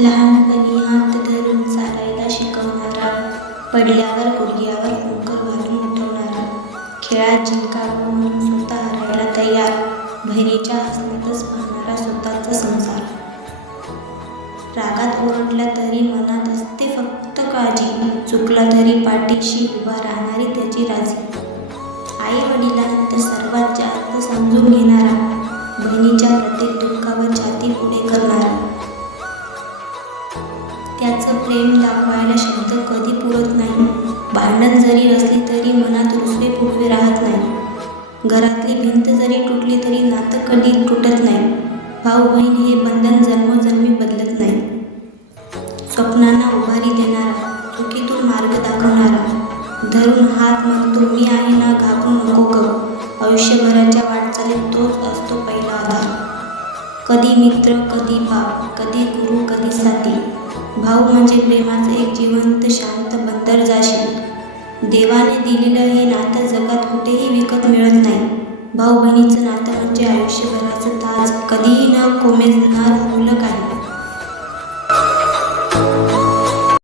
लहानपणी हात धरून चालायला शिकवणारा, पडल्यावर गुडघ्यावर कुंकर घालून उठवणारा, खेळात जिंकावं म्हणून स्वतः हरायला तयार, बहिणीच्या हसण्यातच पाहणारा स्वतःचा संसार. रागात ओरडला तरी मनात असते फक्त काळजी, चुकला तरी पाठीशी उभा राहणारी त्याची राजी. आई वडिलांनंतर सर्वात जास्त समजून घेणारा, बहिणीच्या प्रत्येक दुःखावर छाती पुढे करणारा. त्याचं प्रेम दाखवायला शब्द कधी पुरत नाही. भांडण जरी असली तरी मनात रुसवे फुगवे राहत नाही. घरातली भिंत जरी तुटली तरी नातं कधी तुटत नाही. भाऊ बहीण हे बंधन जन्मोजन्मी बदलत नाही. स्वप्नांना उभारी देणारा, चुकीतून मार्ग दाखवणारा, धरून हात म्हणतो मी आहे ना घाबरू नको ग. आयुष्यभराच्या वाटचालीत तोच असतो पहिला आधार. कधी मित्र, कधी बाप, कधी गुरु, कधी साथी. भाऊ म्हणजे प्रेमाचं एक जिवंत शांत बंदर जाशील. देवाने दिलेलं हे नातं जगात कुठेही विकत मिळत नाही. भाऊ बहिणीचं नातं म्हणजे आयुष्यभराचं ताज, कधीही न कोमेजणार मुलं काही.